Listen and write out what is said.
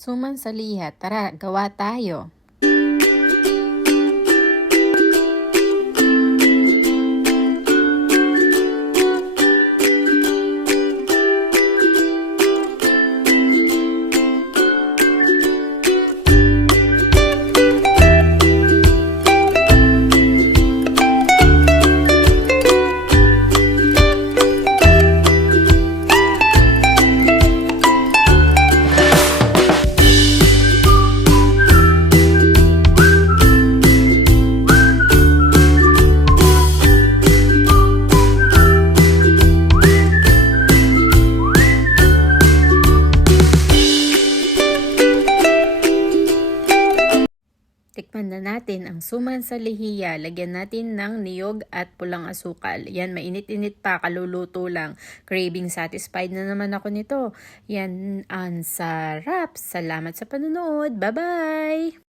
Suman sa liha, tara, gawa tayo. Tikman na natin ang suman sa lihiya. Lagyan natin ng niyog at pulang asukal. Yan, mainit-init pa, kaluluto lang. Craving satisfied na naman ako nito. Yan, ang sarap. Salamat sa panonood. Bye-bye!